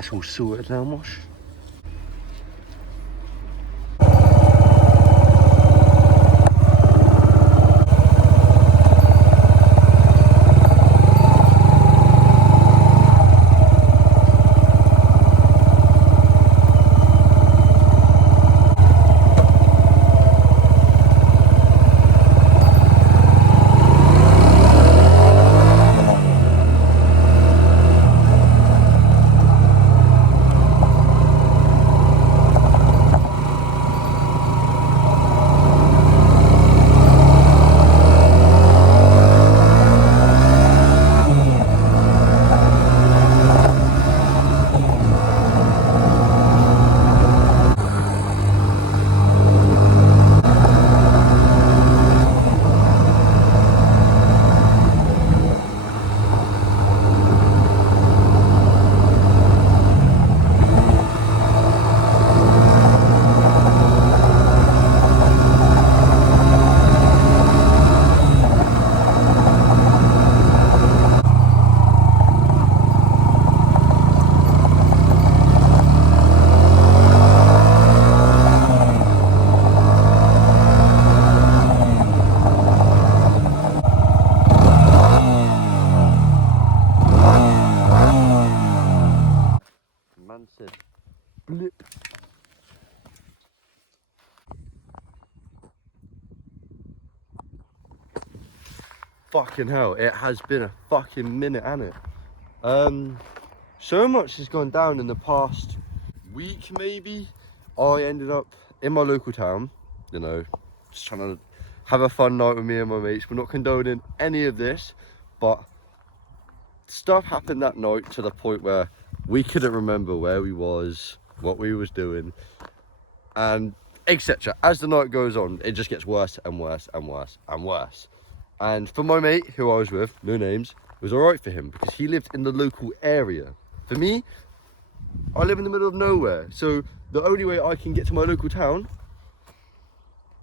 That's all sorted now, Mosh. Man said, blip. Fucking hell, it has been a fucking minute, hasn't it? So much has gone down in the past week, maybe. I ended up in my local town, you know, just trying to have a fun night with me and my mates. We're not condoning any of this, but stuff happened that night to the point where we couldn't remember where we was, what we was doing, and etc. As the night goes on, it just gets worse and worse and worse and worse. And for my mate, who I was with, no names, it was all right for him because he lived in the local area. For me, I live in the middle of nowhere, so the only way I can get to my local town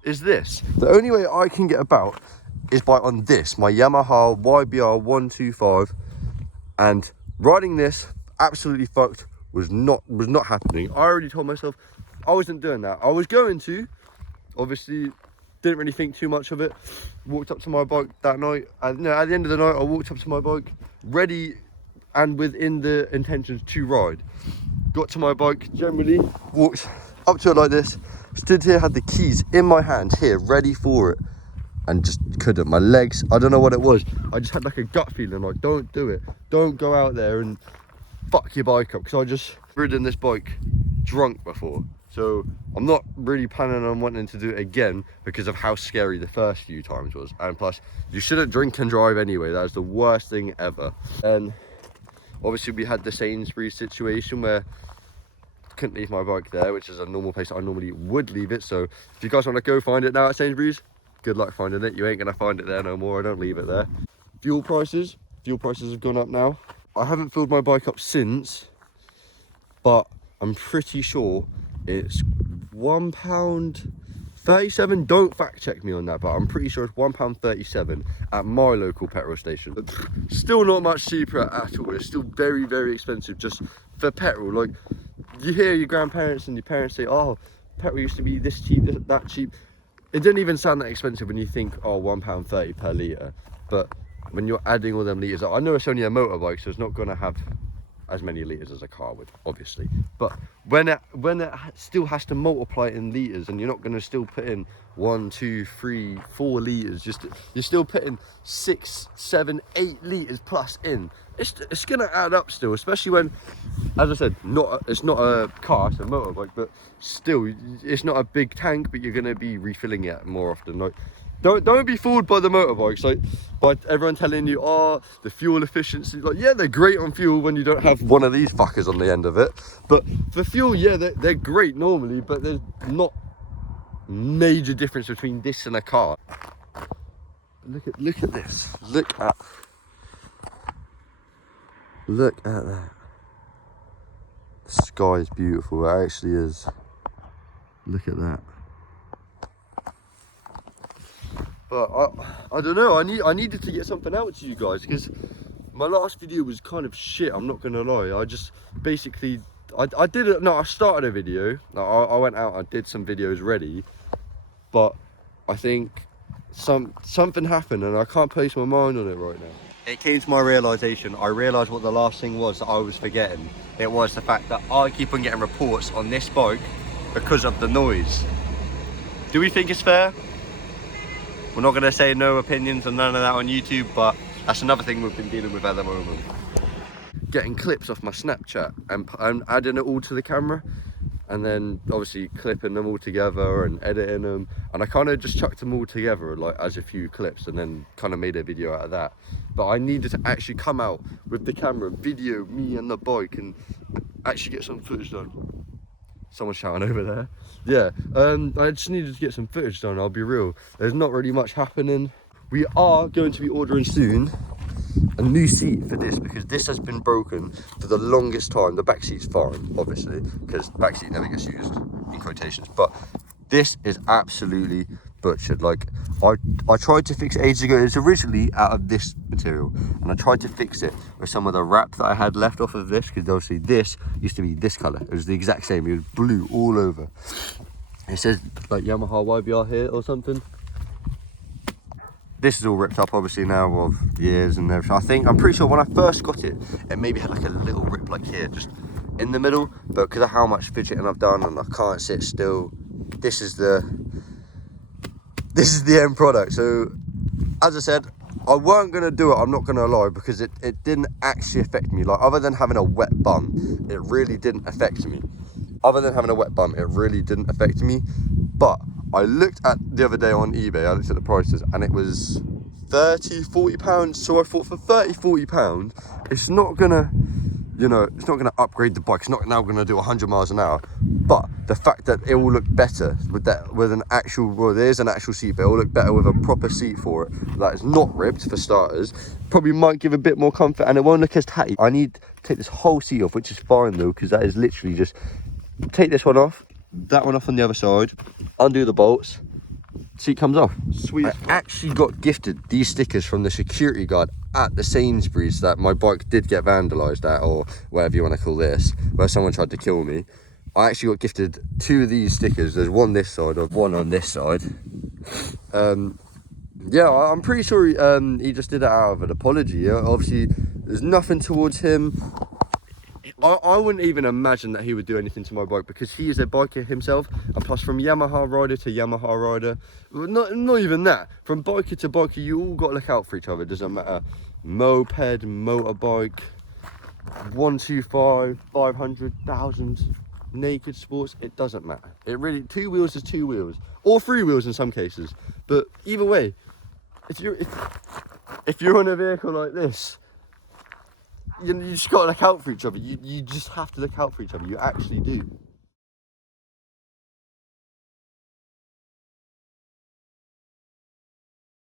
is this. The only way I can get about is by on this, my Yamaha YBR 125, and riding this absolutely fucked was not happening. I already told myself I wasn't doing that. I was going to, obviously didn't really think too much of it. Walked up to my bike that night, and no, at the end of the night I walked up to my bike ready and within the intentions to ride. Got to my bike, generally walked up to it like this, stood here, had the keys in my hand here ready for it, and just couldn't. My legs, I don't know what it was, I just had like a gut feeling like, don't do it, don't go out there and fuck your bike up, because I just ridden this bike drunk before, so I'm not really planning on wanting to do it again because of how scary the first few times was. And plus, you shouldn't drink and drive anyway. That is the worst thing ever. And obviously we had the Sainsbury's situation where I couldn't leave my bike there, which is a normal place I normally would leave it. So if you guys want to go find it now at Sainsbury's, good luck finding it. You ain't gonna find it there no more. I don't leave it there. Fuel prices have gone up now. I haven't filled my bike up since, but I'm pretty sure it's £1.37. Don't fact check me on that, but I'm pretty sure it's £1.37 at my local petrol station. But still not much cheaper at all. It's still very, very expensive just for petrol. Like, you hear your grandparents and your parents say, oh, petrol used to be this cheap, that cheap. It didn't even sound that expensive when you think, oh, £1.30 per litre. But when you're adding all them litres, I know it's only a motorbike, so it's not going to have as many litres as a car would, obviously. But when it still has to multiply it in litres, and you're not going to still put in 1, 2, 3, 4 litres, you're still putting 6, 7, 8 litres plus in. It's going to add up still, especially when, as I said, it's not a car, it's a motorbike, but still, it's not a big tank, but you're going to be refilling it more often. Like, don't be fooled by the motorbikes, like by everyone telling you, oh, the fuel efficiency. Like, yeah, they're great on fuel when you don't have one of these fuckers on the end of it. But for fuel, yeah, they're great normally, but there's not major difference between this and a car. Look at this. Look at that. The sky is beautiful. It actually is. Look at that. But I don't know, I needed to get something out to you guys, because My last video was kind of shit, I'm not gonna lie. I just basically, I did it, no, I started a video. I went out, I did some videos ready, but I think something happened and I can't place my mind on it right now. It came to my realisation, I realised what the last thing was that I was forgetting. It was the fact that I keep on getting reports on this bike because of the noise. Do we think it's fair? We're not gonna say no opinions and none of that on YouTube, but that's another thing we've been dealing with at the moment. Getting clips off my Snapchat and adding it all to the camera, and then obviously clipping them all together and editing them, and I kind of just chucked them all together like as a few clips and then kind of made a video out of that. But I needed to actually come out with the camera, video me and the bike, and actually get some footage done. Someone's shouting over there. Yeah, I just needed to get some footage done, I'll be real. There's not really much happening. We are going to be ordering soon a new seat for this, because this has been broken for the longest time. The back seat's fine, obviously, because the back seat never gets used, in quotations, but this is absolutely butchered. Like, I tried to fix it ages ago. It's originally out of this material, and I tried to fix it with some of the wrap that I had left off of this, because obviously this used to be this colour. It was the exact same. It was blue all over. It says like Yamaha YBR here or something. This is all ripped up obviously now of years and everything. I'm pretty sure when I first got it, it maybe had like a little rip like here, just in the middle, but because of how much fidgeting I've done and I can't sit still, this is the end product. So as I said, I weren't gonna do it, I'm not gonna lie, because it didn't actually affect me. Like, other than having a wet bum, it really didn't affect me. Other than having a wet bum, it really didn't affect me. But I looked at the other day on eBay, I looked at the prices, and it was 30, 40 pounds. So I thought, for 30, 40 pounds, it's not gonna, you know, it's not gonna upgrade the bike. It's not now gonna do 100 miles an hour. But the fact that it will look better with an actual, well, there's an actual seat, but it will look better with a proper seat for it that is not ripped, for starters. Probably might give a bit more comfort, and it won't look as tatty. I need to take this whole seat off, which is fine though, because that is literally just take this one off, that one off on the other side, undo the bolts, seat comes off. Sweet. I actually got gifted these stickers from the security guard at the Sainsbury's that my bike did get vandalised at, or whatever you want to call this, where someone tried to kill me. I actually got gifted 2 of these stickers. There's one this side, or one on this side. Yeah, I'm pretty sure he just did it out of an apology. Obviously, there's nothing towards him. I wouldn't even imagine that he would do anything to my bike, because he is a biker himself, and plus from Yamaha rider to Yamaha rider, not even that, from biker to biker, you all got to look out for each other. It doesn't matter, moped, motorbike, 125, 500,000, naked sports, it doesn't matter. It really, 2 wheels is 2 wheels, or 3 wheels in some cases. But either way, if you're on a vehicle like this, you just got to look out for each other. You just have to look out for each other. You actually do.